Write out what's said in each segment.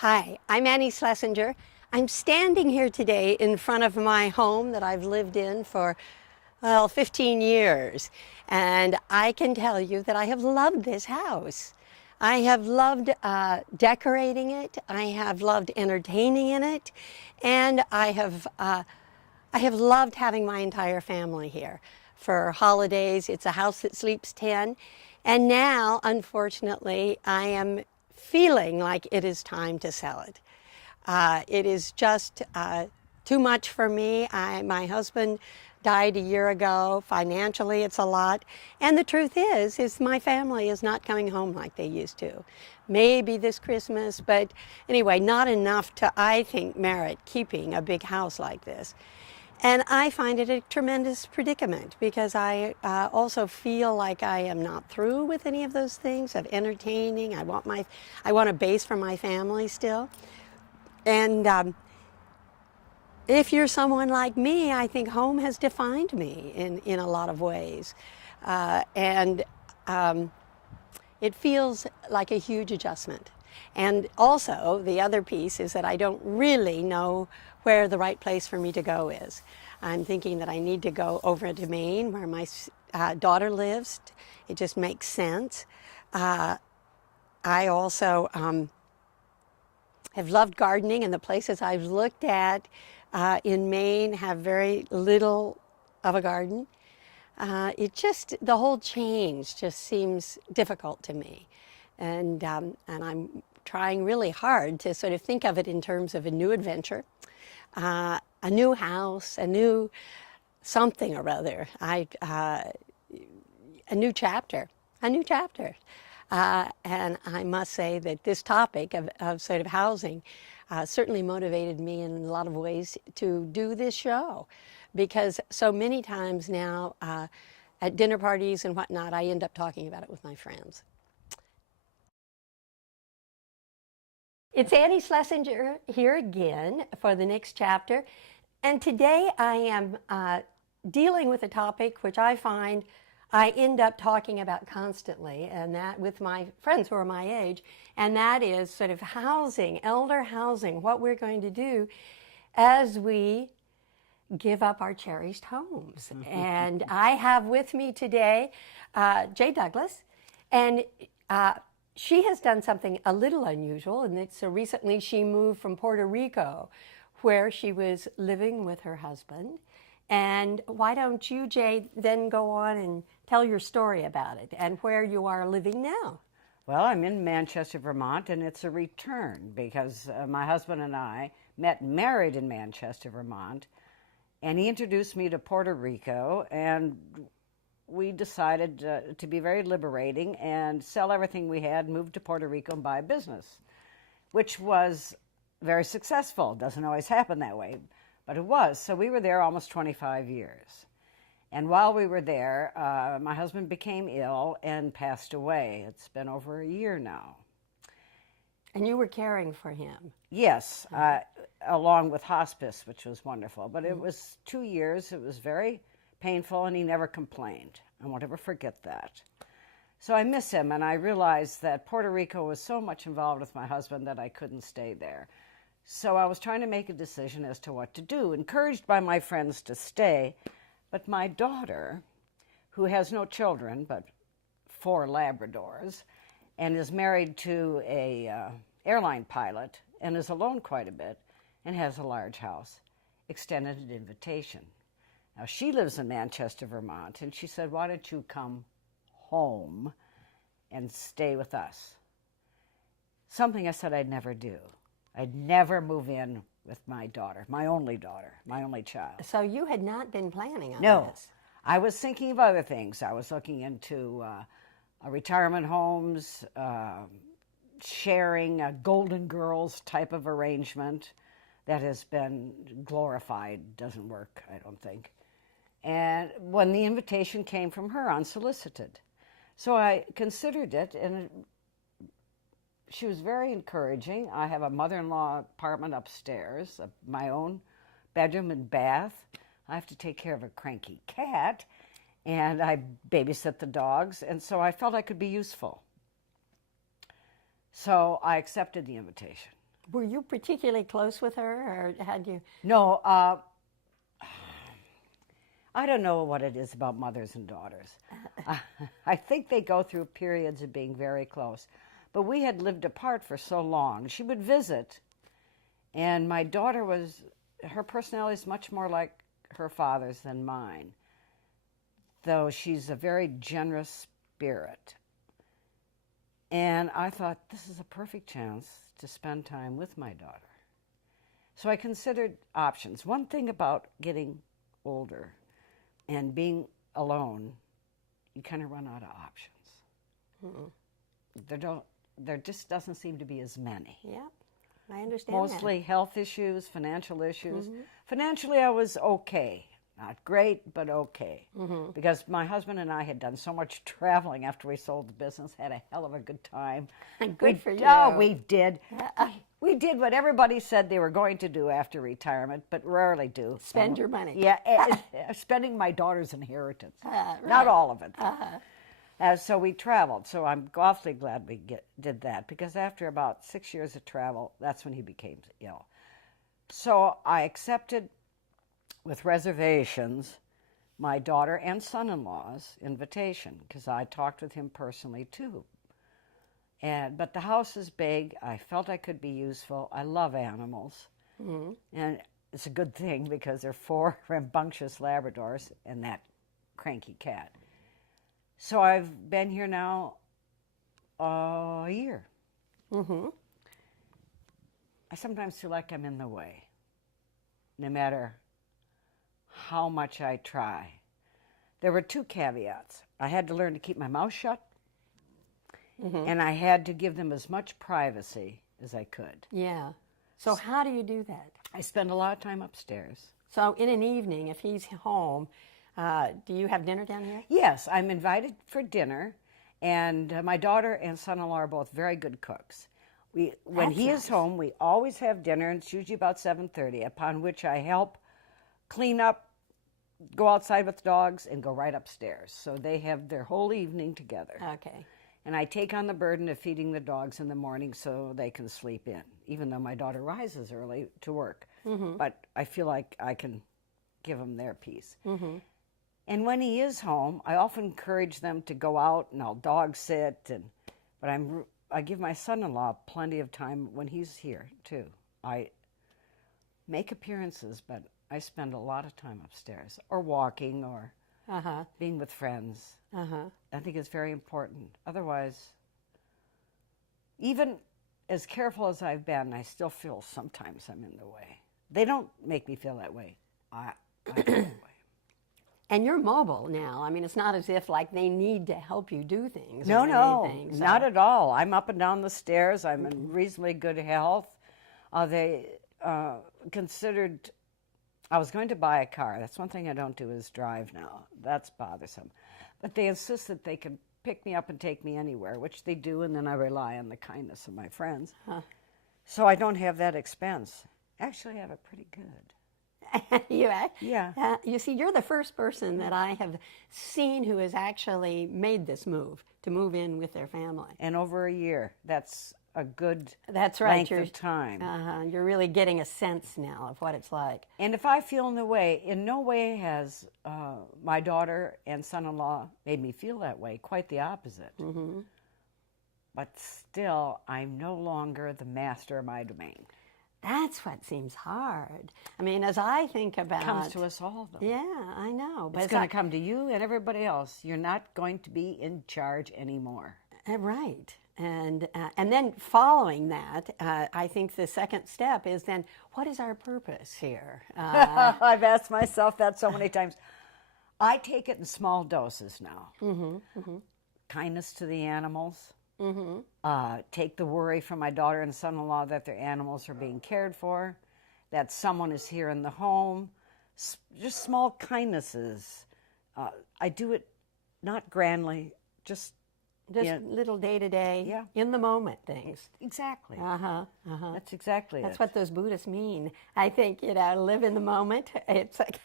Hi, I'm Annie Schlesinger. I'm standing here today in front of my home that I've lived in for, 15 years. And I can tell you that I have loved this house. I have loved decorating it. I have loved entertaining in it. And I have loved having my entire family here. For holidays, it's a house that sleeps 10. And now, unfortunately, I am feeling like it is time to sell it. It is just too much for me. My husband died a year ago. Financially, it's a lot. And the truth is my family is not coming home like they used to. Maybe this Christmas, but anyway, not enough to, I think, merit keeping a big house like this. And I find it a tremendous predicament because I also feel like I am not through with any of those things of entertaining. I want a base for my family still. And if you're someone like me, I think home has defined me in a lot of ways. And it feels like a huge adjustment. And also, the other piece is that I don't really know where the right place for me to go is. I'm thinking that I need to go over to Maine, where my daughter lives. It just makes sense. I also have loved gardening, and the places I've looked at in Maine have very little of a garden. The whole change just seems difficult to me. And I'm trying really hard to sort of think of it in terms of a new adventure, a new house, a new something or other, a new chapter, a new chapter. And I must say that this topic of sort of housing certainly motivated me in a lot of ways to do this show, because so many times now at dinner parties and whatnot, I end up talking about it with my friends. It's Annie Schlesinger here again for the next chapter. And today I am dealing with a topic which I find I end up talking about constantly, and that with my friends who are my age, and that is sort of housing, elder housing, what we're going to do as we give up our cherished homes. And I have with me today Jay Douglas, and she has done something a little unusual, and it's recently she moved from Puerto Rico, where she was living with her husband. And why don't you, Jay, then go on and tell your story about it and where you are living now? Well, I'm in Manchester, Vermont, and it's a return because my husband and I met and married in Manchester, Vermont, and he introduced me to Puerto Rico, and we decided to be very liberating and sell everything we had, move to Puerto Rico and buy a business, which was very successful. Doesn't always happen that way, but it was. So we were there almost 25 years. And while we were there, my husband became ill and passed away. It's been over a year now. And you were caring for him? Yes, along with hospice, which was wonderful. But it was 2 years. It was very painful, and he never complained. I won't ever forget that. So I miss him, and I realized that Puerto Rico was so much involved with my husband that I couldn't stay there. So I was trying to make a decision as to what to do, encouraged by my friends to stay. But my daughter, who has no children but 4 Labradors, and is married to a airline pilot, and is alone quite a bit, and has a large house, extended an invitation. Now, she lives in Manchester, Vermont, and she said, why don't you come home and stay with us? Something I said I'd never do. I'd never move in with my daughter, my only child. So you had not been planning on No, this? I was thinking of other things. I was looking into retirement homes, sharing a Golden Girls type of arrangement that has been glorified. Doesn't work, I don't think. And when the invitation came from her, unsolicited. So I considered it, and she was very encouraging. I have a mother-in-law apartment upstairs, my own bedroom and bath. I have to take care of a cranky cat, and I babysit the dogs, and so I felt I could be useful. So I accepted the invitation. Were you particularly close with her, or had you? No, I don't know what it is about mothers and daughters. I think they go through periods of being very close. But we had lived apart for so long. She would visit, and my daughter her personality is much more like her father's than mine, though she's a very generous spirit. And I thought, this is a perfect chance to spend time with my daughter. So I considered options. One thing about getting older and being alone, you kind of run out of options. There just doesn't seem to be as many. Yeah, I understand Mostly health issues, financial issues. Financially, I was okay. Not great, but okay. Because my husband and I had done so much traveling after we sold the business, had a hell of a good time. Good for you. Oh, we did. We did what everybody said they were going to do after retirement, but rarely do. Spend your money. Yeah, spending my daughter's inheritance. Right. Not all of it. So we traveled. So I'm awfully glad we did that, because after about 6 years of travel, that's when he became ill. So I accepted, with reservations, my daughter and son-in-law's invitation, because I talked with him personally too. But the house is big. I felt I could be useful. I love animals. And it's a good thing, because there are 4 rambunctious Labradors and that cranky cat. So I've been here now a year. I sometimes feel like I'm in the way, no matter how much I try. There were 2 caveats. I had to learn to keep my mouth shut, and I had to give them as much privacy as I could. Yeah. So how do you do that? I spend a lot of time upstairs. So in an evening, if he's home, do you have dinner down here? Yes, I'm invited for dinner, and my daughter and son-in-law are both very good cooks. When he is home, we always have dinner, and it's usually about 7:30, upon which I help clean up, go outside with the dogs, and go right upstairs. So they have their whole evening together. Okay. And I take on the burden of feeding the dogs in the morning so they can sleep in, even though my daughter rises early to work. But I feel like I can give them their piece. And when he is home, I often encourage them to go out, and I'll dog sit. But I give my son-in-law plenty of time when he's here, too. I make appearances, but I spend a lot of time upstairs, or walking, or being with friends. I think it's very important. Otherwise, even as careful as I've been, I still feel sometimes I'm in the way. They don't make me feel that way. I feel that way. And you're mobile now. I mean, it's not as if like they need to help you do things. No, or anything, so. not at all. I'm up and down the stairs. I'm in reasonably good health. They considered, I was going to buy a car. That's one thing I don't do is drive now. That's bothersome. But they insist that they can pick me up and take me anywhere, which they do, and then I rely on the kindness of my friends. So I don't have that expense. Actually, I have it pretty good. Yeah. You see, you're the first person that I have seen who has actually made this move, to move in with their family. And over a year. That's a good That's right. length of time. You're really getting a sense now of what it's like. And if I feel in no way has my daughter and son-in-law made me feel that way. Quite the opposite. But still, I'm no longer the master of my domain. That's what seems hard. I mean, as I think about... It comes to us all, though. Yeah, I know. But it's going to come to you and everybody else. You're not going to be in charge anymore. Right. And then following that, I think the second step is then, what is our purpose here? I've asked myself that so many times. I take it in small doses now. Kindness to the animals. Take the worry from my daughter and son-in-law that their animals are being cared for, that someone is here in the home. Just small kindnesses. I do it not grandly, just little day-to-day, in the moment things. Exactly. That's exactly That's it. what those Buddhists mean. I think, live in the moment. It's like,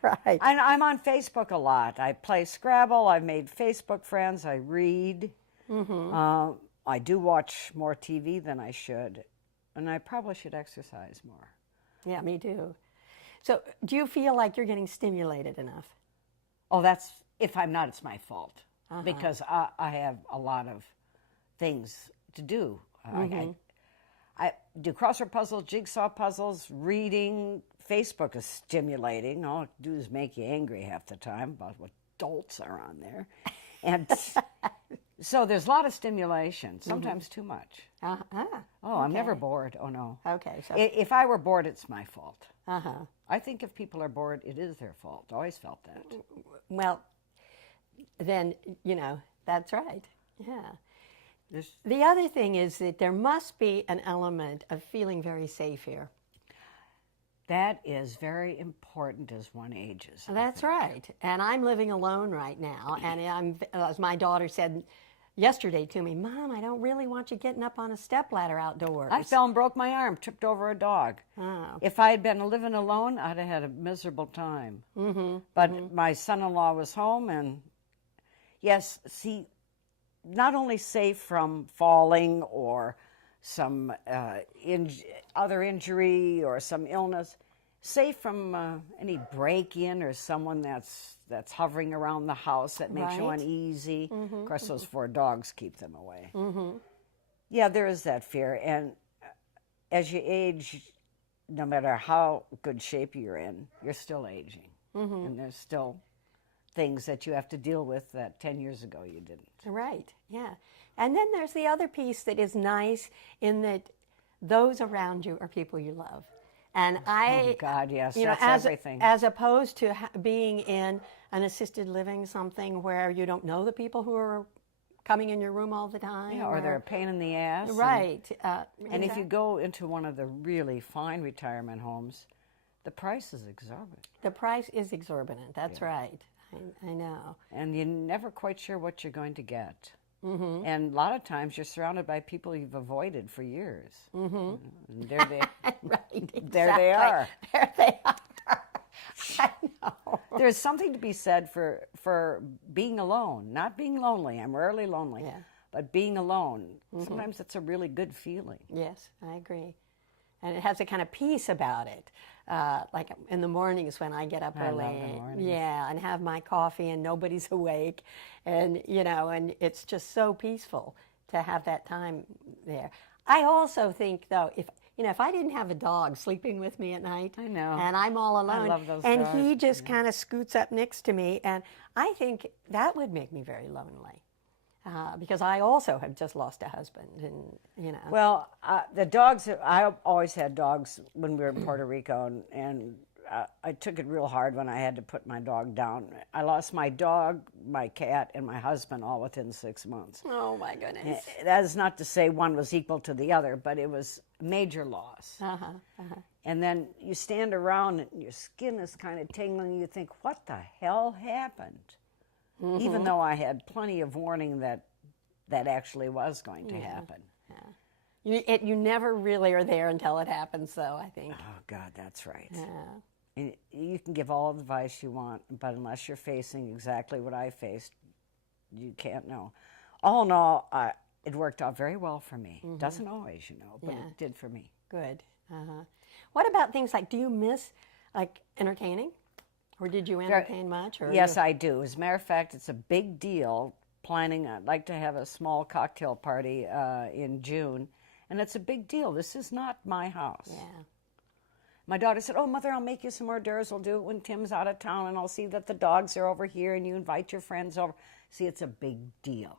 right. And I'm on Facebook a lot. I play Scrabble. I've made Facebook friends. I read. I do watch more TV than I should. and I probably should exercise more. Yeah, me too. So, do you feel like you're getting stimulated enough? Oh, that's, if I'm not, it's my fault. Because I have a lot of things to do. I do crossword puzzles, jigsaw puzzles, reading. Facebook is stimulating. All it do is make you angry half the time about what dolts are on there. And so there's a lot of stimulation, sometimes too much. Oh, I'm never bored. Oh, no. Okay. So, If I were bored, it's my fault. uh-huh. I think if people are bored, it is their fault. Always felt that. Well, then, that's right. Yeah. There's, The other thing is that there must be an element of feeling very safe here. that is very important as one ages. That's right. And I'm living alone right now. And as my daughter said yesterday to me, Mom, I don't really want you getting up on a stepladder outdoors. I fell and broke my arm, tripped over a dog. Oh. If I had been living alone, I'd have had a miserable time. But my son-in-law was home, and yes, see, not only safe from falling or some other injury or some illness, safe from any break-in or someone that's hovering around the house that makes you Right. uneasy. Of course, those 4 dogs keep them away. Yeah, there is that fear. And as you age, no matter how good shape you're in, you're still aging. And there's still things that you have to deal with that 10 years ago you didn't. Right, yeah. And then there's the other piece that is nice in that those around you are people you love. And Oh, God, yes, that's as, everything. as opposed to being in an assisted living, something where you don't know the people who are coming in your room all the time. Yeah, or they're a pain in the ass. Right. And if you go into one of the really fine retirement homes, the price is exorbitant. the price is exorbitant. That's right. I know. And you're never quite sure what you're going to get. And a lot of times you're surrounded by people you've avoided for years. And there they, Right. Exactly. there they are. There they are. I know. There's something to be said for being alone, not being lonely. I'm rarely lonely, Yeah. but being alone. Sometimes it's a really good feeling. Yes, I agree. And it has a kind of peace about it. Like in the mornings when I get up I early. love the mornings. Yeah, and have my coffee and nobody's awake. And, and it's just so peaceful to have that time there. I also think, though, if I didn't have a dog sleeping with me at night, I know. and I'm all alone, love those and dogs. he just kind of scoots up next to me, and I think that would make me very lonely. Because I also have just lost a husband, and Well, the dogs, I always had dogs when we were in Puerto Rico, and I took it real hard when I had to put my dog down. I lost my dog, my cat, and my husband all within 6 months. oh my goodness. That is not to say one was equal to the other, but it was a major loss. And then you stand around and your skin is kind of tingling. You think, what the hell happened? Even though I had plenty of warning that actually was going to happen. You never really are there until it happens, though, I think. Oh, God, that's right. Yeah. And you can give all the advice you want, but unless you're facing exactly what I faced, you can't know. All in all, it worked out very well for me. Doesn't always, but Yeah. it did for me. Good. What about things like, do you miss, like, entertaining? Or did you entertain much? Or Yes, I do. As a matter of fact, it's a big deal planning. I'd like to have a small cocktail party in June, and it's a big deal. This is not my house. Yeah. My daughter said, "Oh, Mother, I'll make you some hors d'oeuvres. We'll do it when Tim's out of town, and I'll see that the dogs are over here, and you invite your friends over." See, it's a big deal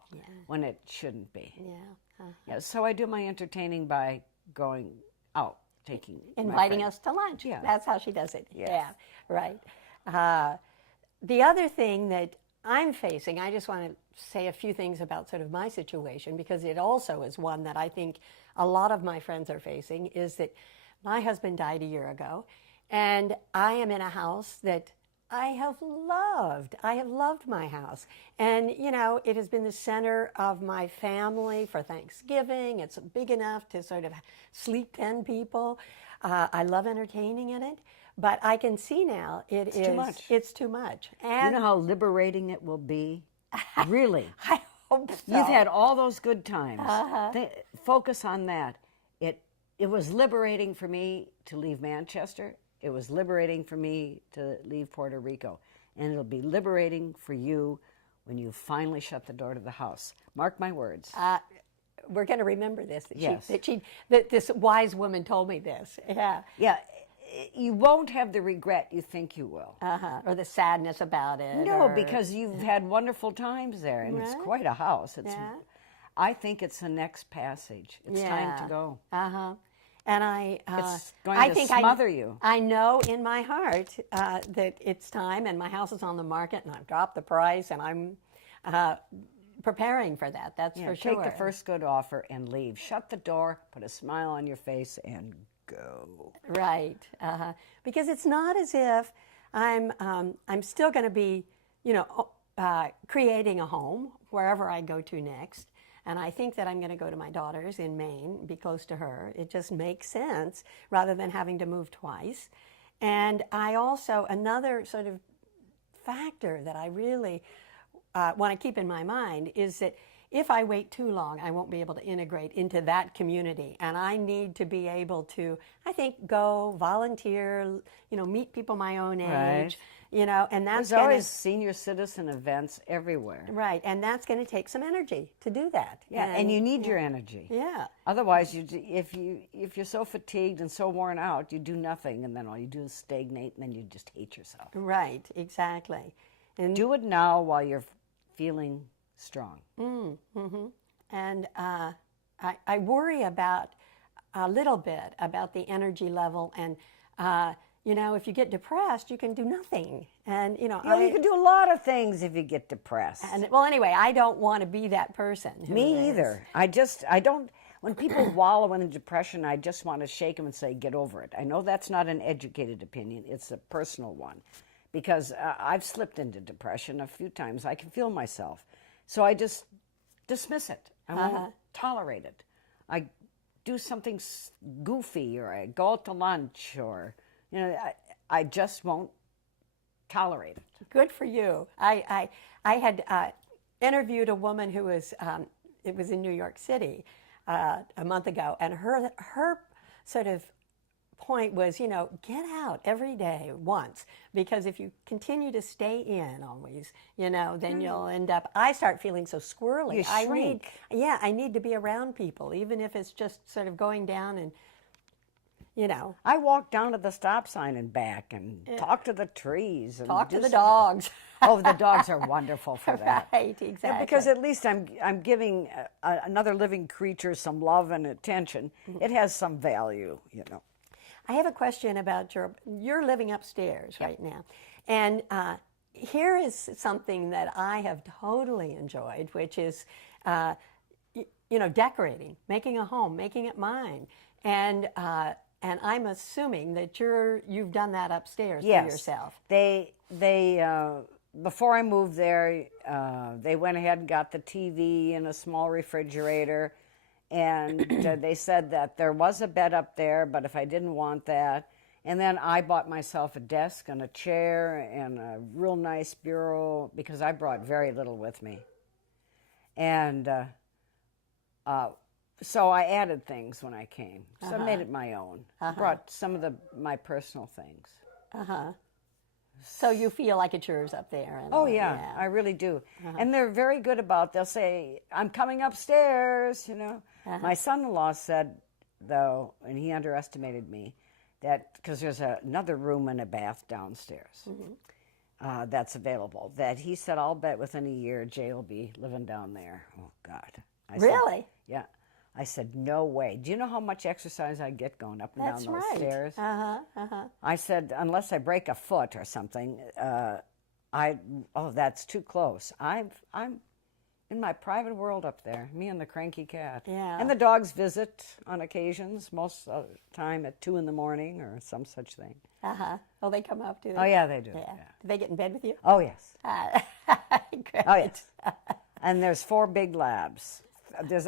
when it shouldn't be. Yeah. Yeah, so I do my entertaining by going out, taking my Inviting friends. us to lunch. Yeah. That's how she does it. Yes. Yeah, right. The other thing that I'm facing, I just want to say a few things about sort of my situation, because it also is one that I think a lot of my friends are facing, is that my husband died a year ago, and I am in a house that I have loved. I have loved my house. And, it has been the center of my family for Thanksgiving. It's big enough to sort of sleep 10 people. I love entertaining in it. But I can see now it's too much. It's too much. You And know how liberating it will be? Really. I hope so. You've had all those good times. Focus on that. it was liberating for me to leave Manchester. It was liberating for me to leave Puerto Rico. And it'll be liberating for you when you finally shut the door to the house. Mark my words. We're going to remember this. Yes. That this wise woman told me this. Yeah. Yeah, you won't have the regret you think you will. Or the sadness about it. No, or- because you've had wonderful times there, and it's quite a house. I think it's the next passage. It's time to go. And I, It's going I to think smother you. I know in my heart that it's time, and my house is on the market, and I've dropped the price, and I'm preparing for that. That's for sure. Take the first good offer and leave. Shut the door, put a smile on your face, and go. Right, because it's not as if I'm still going to be, creating a home wherever I go to next. And I think that I'm going to go to my daughter's in Maine, be close to her. It just makes sense rather than having to move twice. And I also, another sort of factor that I really want to keep in my mind is that if I wait too long, I won't be able to integrate into that community. And I need to be able to, I think, go volunteer, meet people my own age, and that's There's always senior citizen events everywhere. right. And that's going to take some energy to do that. Yeah, and you need your energy. Yeah. Otherwise, if you're so fatigued and so worn out, you do nothing, and then all you do is stagnate, and then you just hate yourself. Right, exactly. And Do it now while you're feeling strong. And I worry about a little bit about the energy level. And, if you get depressed, you can do nothing. And, You can do a lot of things if you get depressed. well, anyway, I don't want to be that person. who Me is- either. I don't, when people wallow in depression, I just want to shake them and say, get over it. I know that's not an educated opinion, it's a personal one. Because I've slipped into depression a few times. I can feel myself. So I just dismiss it. I won't tolerate it. I do something goofy, or I go out to lunch, or, I just won't tolerate it. Good for you. I had interviewed a woman who was, it was in New York City a month ago, and her sort of point was, get out every day once, because if you continue to stay in always, then you'll end up, I start feeling so squirrely. You shrink. I need to be around people, even if it's just sort of going down and, I walk down to the stop sign and back and talk to the trees. And talk to do the some- dogs. Oh, the dogs are wonderful for that. Right, Yeah, exactly. because at least I'm giving another living creature some love and attention. It has some value, I have a question about you're living upstairs right now. And here is something that I have totally enjoyed, which is, decorating, making a home, making it mine. And I'm assuming that you've done that upstairs for yourself. They before I moved there, they went ahead and got the TV and a small refrigerator. And they said that there was a bed up there, but if I didn't want that. And then I bought myself a desk and a chair and a real nice bureau, because I brought very little with me. And so I added things when I came. So I made it my own. Brought some of my personal things. So you feel like it's yours up there. And Oh, yeah, I really do. And they're very good about, they'll say, I'm coming upstairs, My son-in-law said, though, and he underestimated me, that because there's another room and a bath downstairs that's available, that he said, I'll bet within a year Jay will be living down there. Oh, God. I said, Really? yeah. I said, no way. Do you know how much exercise I get going up and That's down those right. stairs? I said, unless I break a foot or something, that's too close. I'm in my private world up there, me and the cranky cat. Yeah. And the dogs visit on occasions, most of the time at 2 a.m. or some such thing. Oh, they come up, do they? Oh, yeah, they do. Yeah. Yeah. Do they get in bed with you? Oh, yes. Great. Oh, yes. And there's 4 big labs.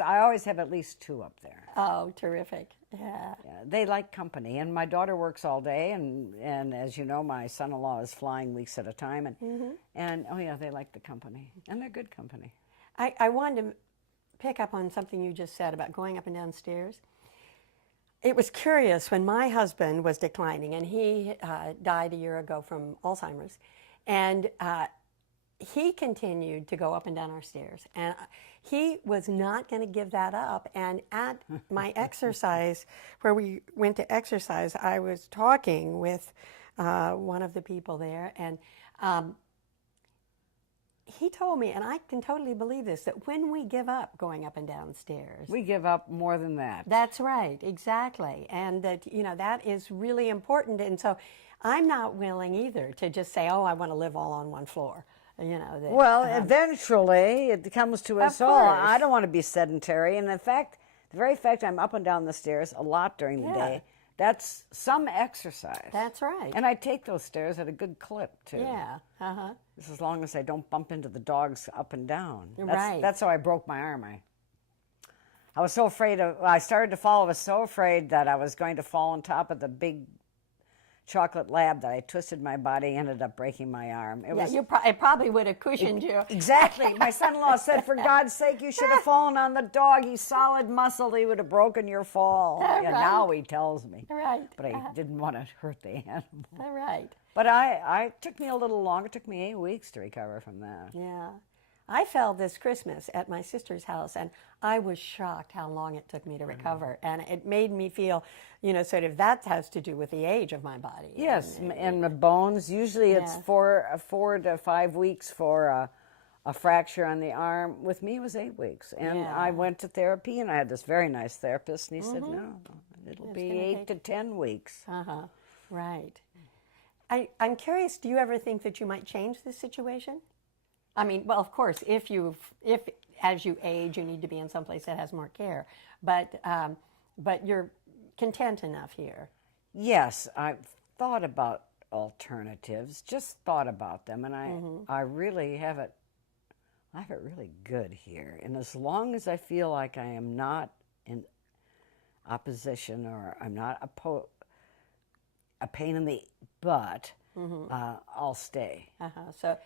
I always have at least 2 up there. Oh, terrific. Yeah. Yeah, they like company, and my daughter works all day, and as you know, my son-in-law is flying weeks at a time, and oh yeah, they like the company, and they're good company. I wanted to pick up on something you just said about going up and down stairs. it was curious when my husband was declining, and he died a year ago from Alzheimer's, and he continued to go up and down our stairs, and he was not going to give that up. And at my exercise, where we went to exercise, I was talking with one of the people there, and he told me, and I can totally believe this, that when we give up going up and down stairs, We give up more than that. that's right, exactly. And that, that is really important. And so I'm not willing either to just say, oh, I want to live all on one floor. Well, eventually it comes to us Of all. course. I don't want to be sedentary. And in fact, the very fact I'm up and down the stairs a lot during the Yeah. day, that's some exercise. That's right. And I take those stairs at a good clip, too. Yeah. Uh-huh. Just as long as I don't bump into the dogs up and down. Right. That's how I broke my arm. I was so afraid I started to fall. I was so afraid that I was going to fall on top of the big chocolate lab that I twisted my body, ended up breaking my arm. Yeah, it probably would have cushioned you. Exactly. My son-in-law said, for God's sake, you should have fallen on the dog. He's solid muscle. He would have broken your fall. All Yeah, right. now he tells me. Right. But I didn't want to hurt the animal. All right. But it took me a little longer. It took me 8 weeks to recover from that. Yeah. I fell this Christmas at my sister's house, and I was shocked how long it took me to recover. And it made me feel, sort of that has to do with the age of my body. Yes, and the bones. Usually it's Yeah. 4 to 5 weeks for a fracture on the arm. With me, it was 8 weeks. And Yeah. I went to therapy, and I had this very nice therapist, and he said, no, it'll be gonna 8 to 10 weeks. Uh-huh. Right. I'm curious, do you ever think that you might change this situation? I mean, well, of course, if as you age, you need to be in some place that has more care, but you're content enough here. Yes, I've thought about alternatives, just thought about them, and I really have it really good here. And as long as I feel like I am not in opposition or I'm not a pain in the butt, I'll stay. So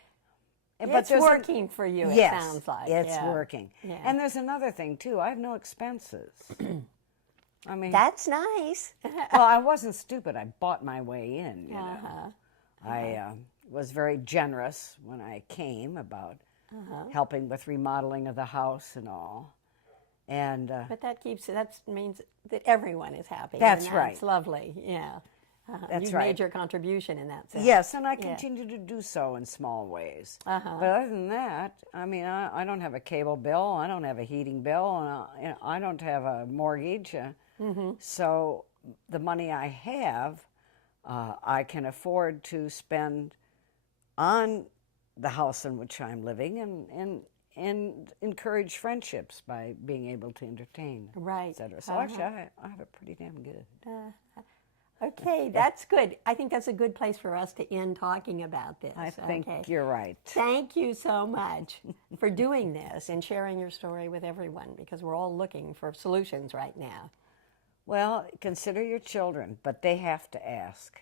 But it's there's working for you, it Yes, sounds like. it's Yeah. working. Yeah. And there's another thing, too. I have no expenses. I mean, That's nice. well, I wasn't stupid. I bought my way in, you know. Uh-huh. I was very generous when I came about Uh-huh. helping with remodeling of the house and all. And But that means that everyone is happy. That's and right. That's lovely, yeah. That's You've right. made your contribution in that sense. yes, and I continue to do so in small ways. Uh-huh. But other than that, I mean, I don't have a cable bill, I don't have a heating bill, and I don't have a mortgage. So the money I have, I can afford to spend on the house in which I'm living and encourage friendships by being able to entertain, Right. et cetera. So actually, I have it pretty damn good. Okay, that's good. I think that's a good place for us to end talking about this. I think Okay. you're right. Thank you so much for doing this and sharing your story with everyone, because we're all looking for solutions right now. Well, consider your children, but they have to ask.